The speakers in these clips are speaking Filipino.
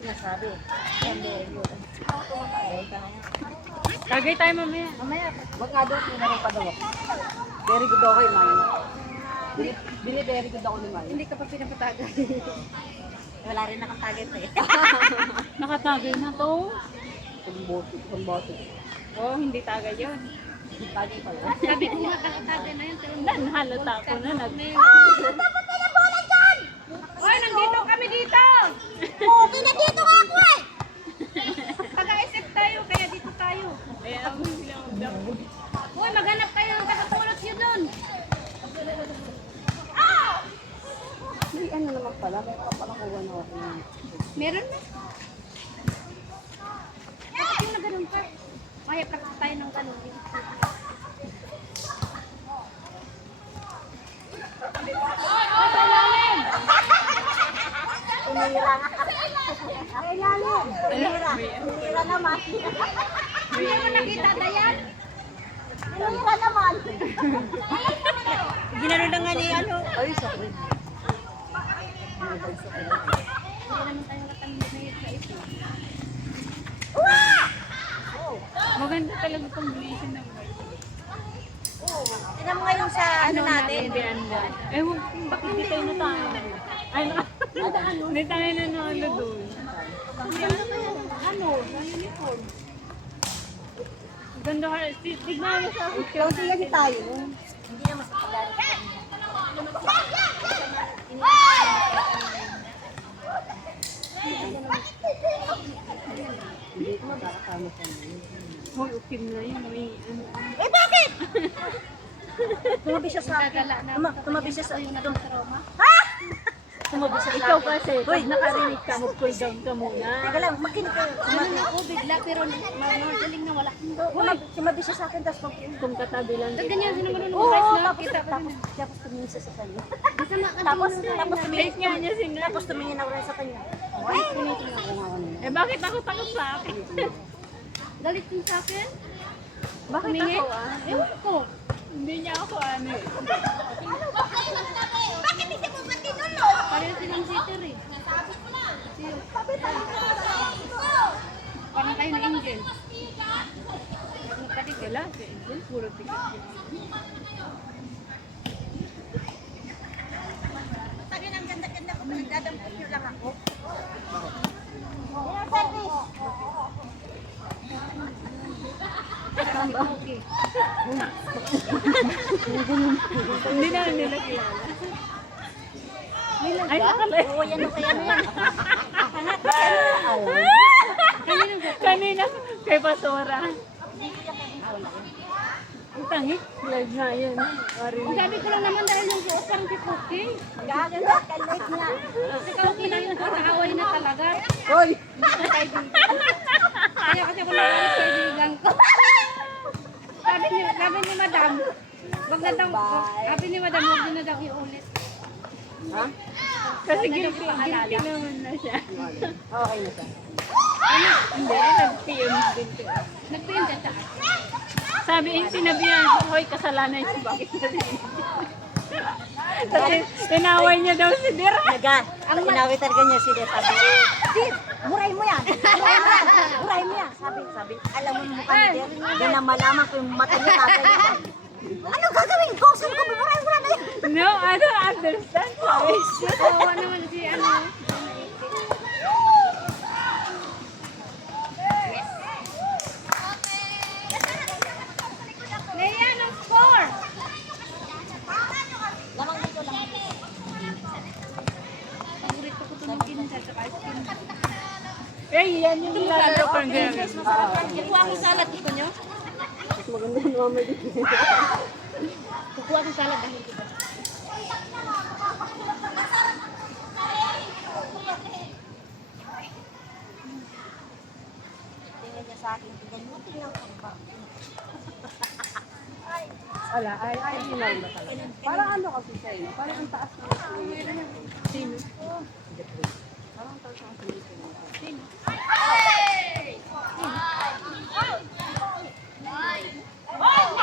Sinasabi. Tagay tayo mamaya. Mamaya, wag nga doon, meron pa daw ako. Very good ako yung Mayo. Bili very good ako ni Mayo. Hindi ka pa pinapatagay. Wala rin nakatagay pa eh. Nakatagay na to. Itong bote. Oh, hindi tagay yun. Tagay pa yun. Sabi ko nga nakatagay na yun. Halata ko na. Dapat na yung bola dyan! Hoy, nandito kami dito! Okay na dito nga ako eh! Taga-isip tayo, kaya dito tayo. Hoy, maghanap kayo ng taga-pulot yun dun. May ano naman pala, may kapalakuha na ako. Meron na. Bakit yung na ganun pa? Kaya practice tayo ng ganun. Tumira nga. Ang ilalim. Tumira naman. Hindi mo nakita, Dayan? Tumira naman. Ginano na nga ni ano. Ay, sorry. Hindi naman tayo katangin na yun sa ito. Maganda talaga combination ng words. Tignan mo ngayon sa ano natin. Ewan, bakit hindi tayo na tayo? Ay, hindi tayo nanalo doon. Ano, na uniform. Ganda ka, tignan mo sa akin. Kaunti kasi tayo. Hindi naman sa paglalit. Hindi ko makakasama sa mga. Hoy, ukim na yun. May ano. Eh, bakit? Tumabi siya sa akin. Gagala na. Tumabi siya sa yung naging trauma. Ha? Sumabog sa Ikaw kasi, pag nakarinig ka, mag-cool down ka muna. Teka lang, makinig kayo. Ano na ako bigla pero magaling na wala. Sumabi siya sa akin, tapos Kung katabi lang Tapos kita. ganyan sino man Oo, guys na tapos, kita pa tapos, tapos tumingin siya sa kanya. Masama ka Tapos, din. tapos Fake nga niya sinabi. tapos tumingin ako rin sa kanya. Ay, tinitingnan ko nga kanina. Eh bakit ako takot sa akin? Galit din sa akin. Bakit Humingi? ako ah? Ewan ko. Hindi niya ako ano eh. Pareho silang sitter eh. Parang tayo na angel. Nagpatik Wala, si Angel, puro ticket. Okay. Hindi na nila kilala. Ay, nakalay. Oo, yan o kaya na yan. Kanina, kay Basura. Ang tangik, live na yun. Ang sabi ko lang naman dahil yung buhok parang si Cookie. Gaganda, kalit na. Si Cookie na yung kaaway na talaga. Hoy! Kaya kasi ako nawalis kaibigan ko. Sabi ni Madam, wag na daw, sabi ni Madam, wag na daw iulit. Ha? Kasi guilty naman na siya. Okay na siya. Hindi, nag-PM din ko. Nag-PM ka sa akin. Sabi yung sinabihan, hoy, kasalanan siya, bakit na rin? Kasi inaway niya daw si Dira. Ang inawi talaga niya si Dad. Sabi, Dad, buray mo yan. Buray mo yan. Sabi, alam mo mukha ni Dad. Hindi na malaman ko yung mata niya kagaya. Ano gagawin ko? Saan ko buburay mo na yun? No, I don't understand. Sabi siya. Kawawa naman si ano. Leia, no score! Lamang dito lang. Paborito ko ito ng kinsa sa ice cream. Eh, yan yung nilalaro ko ng gamit. Kukuha ko salad dito nyo. Mas maganda yung mama dito. Kukuha ko salad dahil dito. Tingnan niya sa akin. Tingnan mo, tingnan ko ba? Wala, ay, hinay ba talaga? Parang ano kasi siya eh. Parang ang taas na sino? Parang ang taas na sino?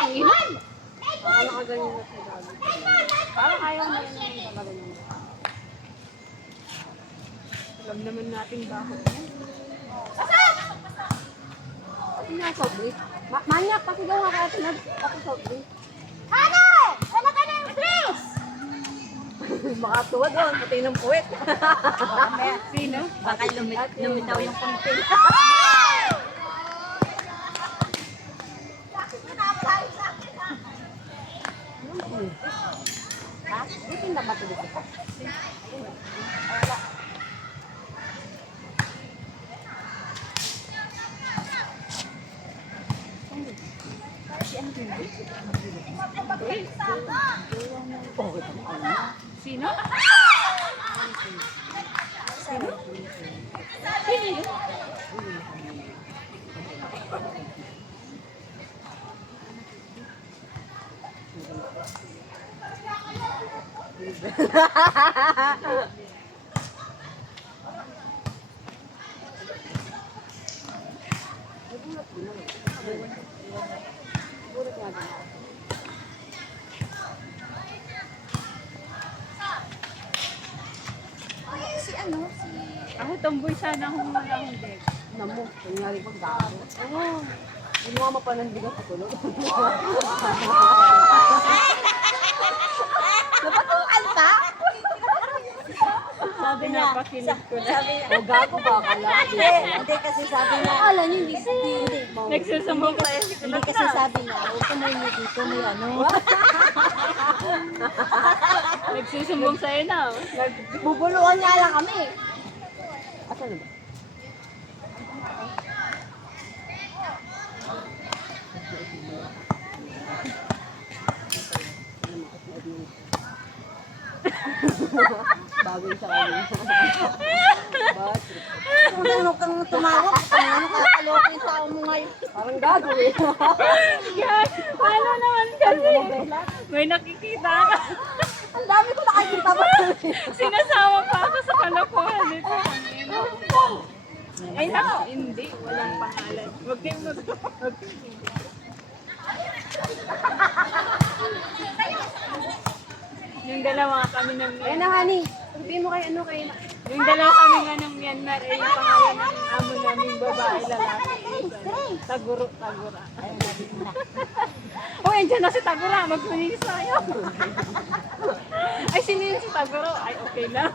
Ilan? Parang nakaganyan na siya dami. Parang ayaw na rin yung talaga niya. Alam naman natin bakit yan. Ano nga, sobri? Manyak, pasigaw nga kaya tinag ako sobri. Ano? Ano ka na yung please? Makatuwa doon, pati ng puwet. Sino? Baka lumitaw yung konting. Ha? Dito na matulog ka. Sino? Si ano? Si... Ako tomboy sana kung wala akong deck. Namo, nangyari pag gago. Oo. Hindi mo mapanandigan sa tulog. Napatukan ka? Sabi na, pakinig ko na. Sabi niya, o gago ba? Hindi kasi sabi niya. Akala niyo hindi. Hindi. Nagsusumbong sa iyo. Hindi kasi sabi niya, huwag ka mo dito, may ano. Nagsusumbong sa iyo na. Bubuluan nga lang kami. Asan na ba? Bago gagawin sa kanya. Bad trip. Kung ano kang tumawag, ano ka kaloko yung tao mo ngayon. Parang gagawin. Yan, ano naman kasi. May nakikita ka. Ang dami ko nakikita ba? Sinasama pa ako sa kalokohan nito. Ay nako, hindi. Walang pangalan. Huwag kayong Yung dalawa kami ng Ayan na, honey. Sabihin mo kay ano kay... Yung dalawa kami nga ng Myanmar, eh, yung pangalan ng amo naming babae, lalaki. Taguro, Tagura. Oh, andyan na si Tagura, magpunis tayo. Ay, sino yun si Taguro? Ay, okay lang.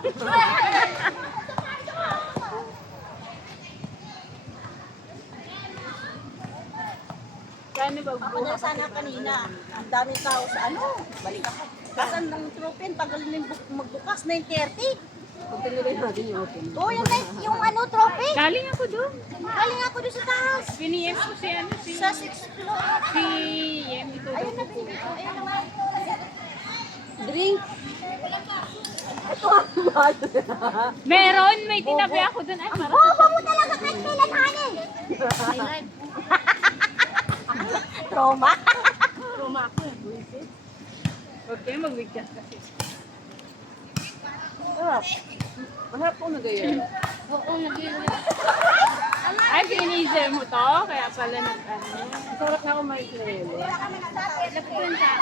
Kano ba Ako na sana kanina. Ang daming tao sa ano. Balik ako. Kasan ng tropin, tagal na yung magbukas, 9:30. Kung tinuloy natin yung open. Oo, yung ano, trophy. Galing ako doon. Galing ako doon sa taas. Piniyem ko si ano, si Sa 6th floor. Yem ito daw. Ayun na, binigay ko. Ayun na nga. Drink! Ito ang bad. Meron, may tinabi ako doon. Ay, parang Bobo mo talaga kahit kailan, honey. Trauma. Roma ako eh. Huwag kayo mag-wigkas kasi. Sarap. Masarap po na ganyan. Oo, nag-iwan. Ay, finisher mo to? Kaya pala nag-ano. Sarap na kumain na yun. Lapun ka.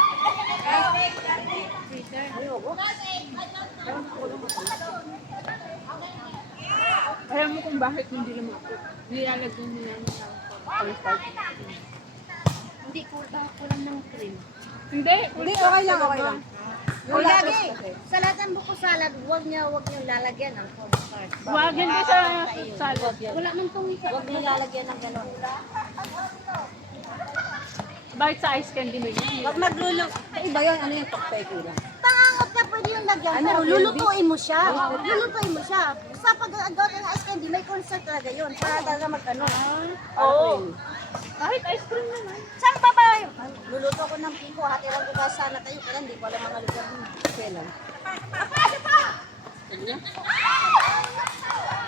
Freezer. Ayoko. Alam mo kung bakit hindi lumapit. Nilalagyan nila ng pang-start. Hindi, kulang ng cream. Hindi, Hindi, okay lang, okay lang. O lagi, sa lahat ng buko salad, huwag niyo lalagyan ng cornstarch. Wagan ko sa salad. Wala man tong Huwag niyo lalagyan ng gano'n. Bakit sa ice candy mo yun? Huwag magluluto. Iba yun, ano yung tokpeki lang. Pangangat ka pwede yung lagyan, Ano, pero healthy? lulutuin mo siya. Lulutuin mo siya. Sa pag-agaw ng ice candy, may cornstarch talaga yun. Para talaga mag-ano. Oo. Kahit ice cream naman. Saan ba ba? Luluto ko ng piko, hatiran ko ba sana tayo, kaya hindi ko alam mga lugar mo. Kailan? Sige.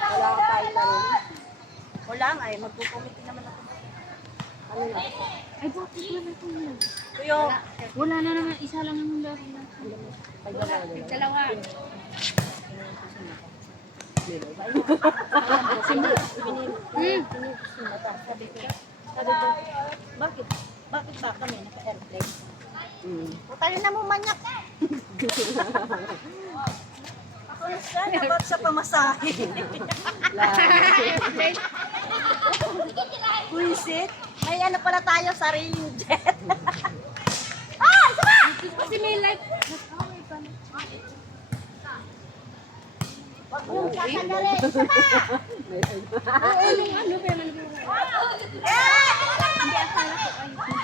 Wala ka tayong laro. Wala nga eh, magpupumitin naman ako. Ano na? Ay, bakit wala ito yun? Kuyo, Wala na naman, isa lang naman laro na. Ay, wala. Dalawa. sabi ko, bakit? Bakit ba kami naka-airplane? O tayo na mo manyak. Ako na siya, dapat sa pamasahe. Buisit. May ano pala tayo, sariling jet. Ah, isa pa! Kasi may light. Huwag mong kakandali. Isa pa! Ano ba naman?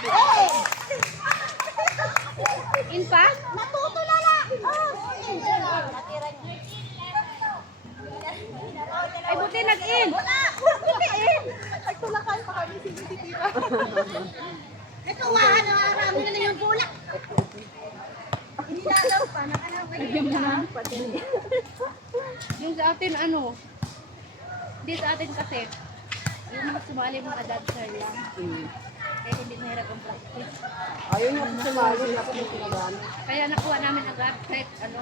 Hey! In pa? Natutulala! Oh, natira niya. Ay, buti nag-in. Wala! Hindi eh! Nagtulakan pa kami si Titira. Ito nga, ano, arami na yung bulak. Hindi na alam pa, nakalaw kayo. Yung sa atin, ano? Hindi sa atin kasi. Yung mga sumali mga dancer lang. Kaya hindi mahirap ang practice. Ayun yung sumali na po yung pinagamit. Kaya nakuha namin agad kahit ano.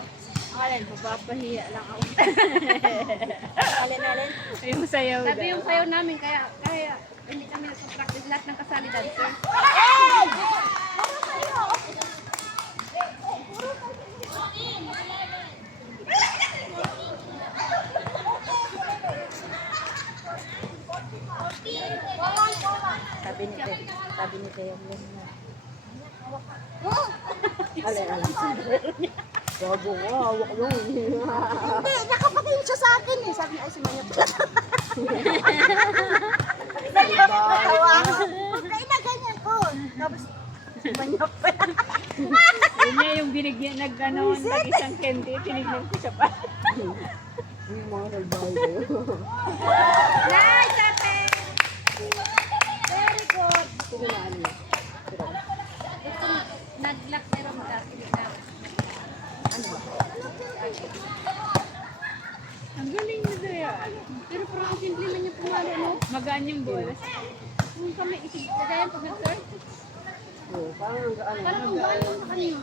Alin, mapapahiya lang ako. Alin. Yung sayaw Sabi yung sayaw namin, kaya hindi kami nagpa-practice lahat ng kasali dancer. Sabi ni Teo, Alin. Gago ko, hawak mo. hindi, nakapatingin siya sa akin eh. Sabi niya, ay si Manya pala. Natawa ako. Kaya na ganyan ko. Tapos, si Manya pala. Yun niya yung binigyan, nag-isang candy, tinignan ko siya pa. Yung mga salbahe kayo. Nice, ate! Very good. Sige na, ano yun. Ito, nag-lock pero magkakili na. bolas. Kung kami isig na dahil pag nag-search, Oo, parang ang gaan. parang ang gaan mo sa kanino.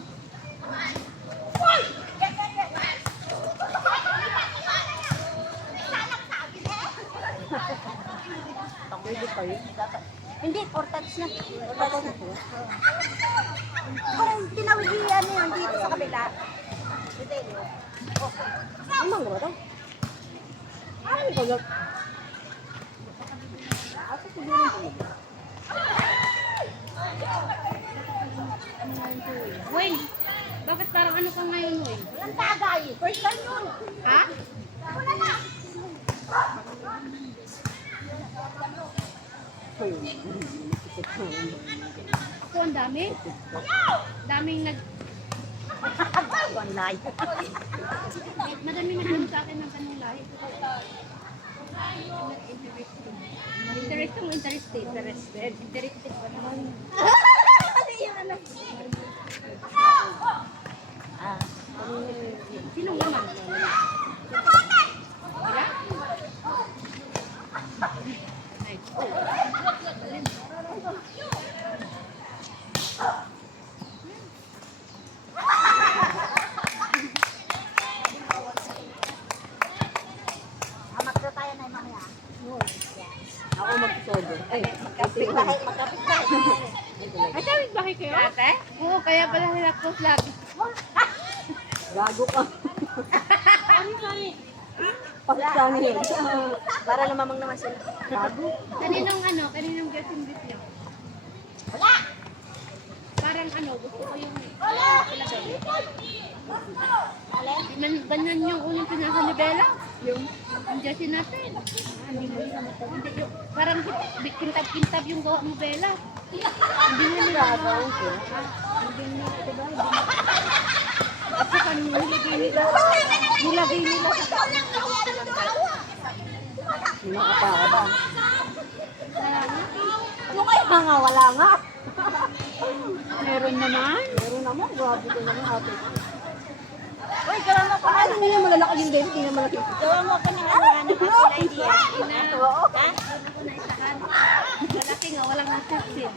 Pwede pa yun. Hindi, 4 touch na. 4 touch na. Kung tinawid yan yun dito sa kabila. Dito yun. Umang ba ito? Ay, pagod. Ako siguro yun. Ano ngayon to eh? Wait! Bakit parang ano ka ngayon, Wayne? Walang tagay. First time yun. Ha? Wala na. Ako ang dami. Daming One life. madaming nagtanong sa akin ng tanong lahi. Interesting o interested? Interested pa naman. Ano yun? Ano? Ah. Sinong naman? Wala? Nice. Magkita tayo na yung mamaya. Ako magsodo. Ay, Magkapit bahay. Magkapit bahay. Ay, tawid ba kayo? Ate? Oo, kaya pala nila close lagi. gago ka. Sorry. Pakistan yun. Para lumamang naman sila. Gago. Kaninong guessing bit niyo? Wala! Parang gusto ko yung ilagay. Alin? Ganyan yung unang pinasa ni Bella. Yung Jessie natin. Hindi yung, parang kintab-kintab yung gawa mo, Bella. Hindi na nila. Hindi nila, diba? At saka nilagay nila sa Nakapaka ba? Ano kaya nga? Wala nga. meron naman. Meron naman. Grabe ko naman ate. Uy, gawa mo ko. Ano mo yung malalaki yung dente? Hindi na malaki. Gawa mo ko ng ano na idea. Oo. Ha? Malaki nga, walang nasipsip.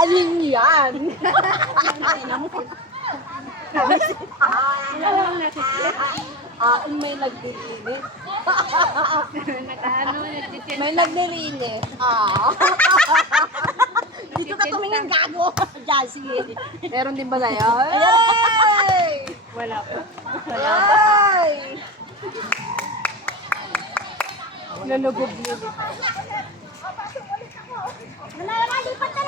Alin yan? Walang nasipsip. May naglilinis. Nag-ano, nagtitin. May naglilinis. Dito ka tumingin gago. Diyan, sige. Meron din ba na yan? Ay! Wala pa. Ay! Nalugog yun. Nalalipat na